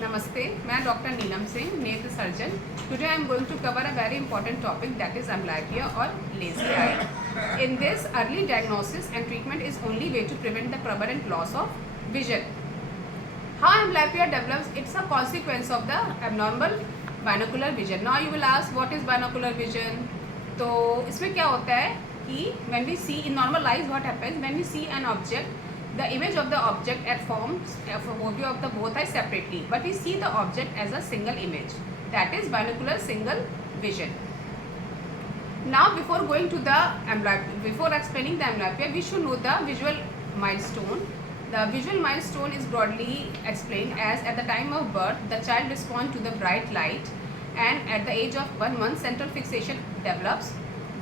Namaste, मैं doctor नीलम सिंह, नेत्र surgeon. Today I am going to cover a very important topic, that is amblyopia or lazy eye. In this, early diagnosis and treatment is only way to prevent the permanent loss of vision. How amblyopia develops? It's a consequence of the abnormal binocular vision. Now you will ask, what is binocular vision? तो इसमें क्या होता है कि when we see in normal eyes, what happens when we see an object, the image of the object at forms a view of the both eyes separately, but we see the object as a single image. That is binocular single vision. Now before going to the before explaining the amblyopia, we should know the visual milestone. The visual milestone is broadly explained as at the time of birth, the child responds to the bright light, and at the age of 1 month, central fixation develops.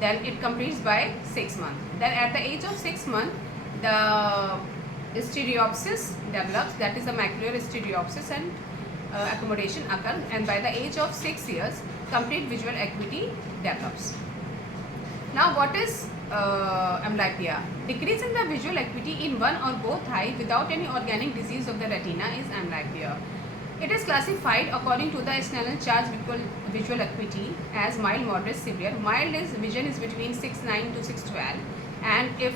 Then it completes by 6 months. Then at the age of 6 months, the stereopsis develops, that is the macular stereopsis, and accommodation occurs, and by the age of 6 years, complete visual acuity develops. Now what is amblyopia? Decrease in the visual acuity in one or both eye without any organic disease of the retina is amblyopia. It is classified according to the Snellen chart visual acuity as mild, moderate, severe. Mild is vision is between 6:9 to 6:12, and if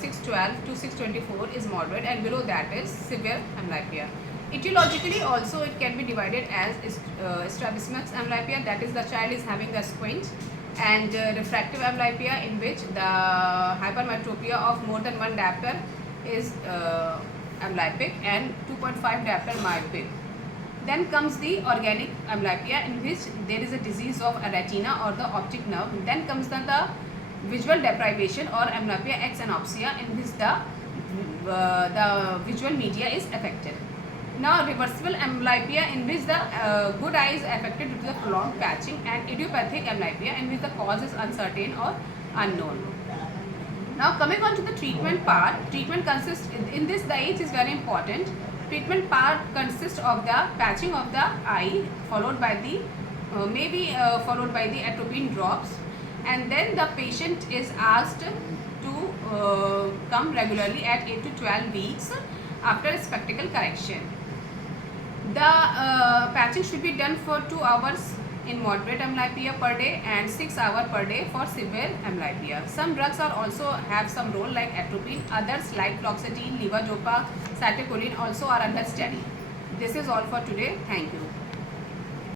6:12 to 6:24 is moderate, and below that is severe amblyopia. Etiologically also it can be divided as strabismus amblyopia, that is the child is having a squint, and refractive amblyopia, in which the hypermetropia of more than one diopter is amblyopic and 2.5 diopter myopic. Then comes the organic amblyopia, in which there is a disease of a retina or the optic nerve. Then comes the visual deprivation or amblyopia ex anopsia, in which the visual media is affected. Now reversible amblyopia, in which the good eye is affected due to the prolonged patching, and idiopathic amblyopia, in which the cause is uncertain or unknown. Now coming on to the treatment part, treatment consists, in this the age is very important. Treatment part consists of the patching of the eye, followed by the followed by the atropine drops, and then the patient is asked to come regularly at 8 to 12 weeks after spectacle correction. The patching should be done for 2 hours in moderate amblyopia per day and 6 hours per day for severe amblyopia. Some drugs are also have some role like atropine. Others like fluoxetine, levodopa, cetirizine also are under study. This is all for today. Thank you.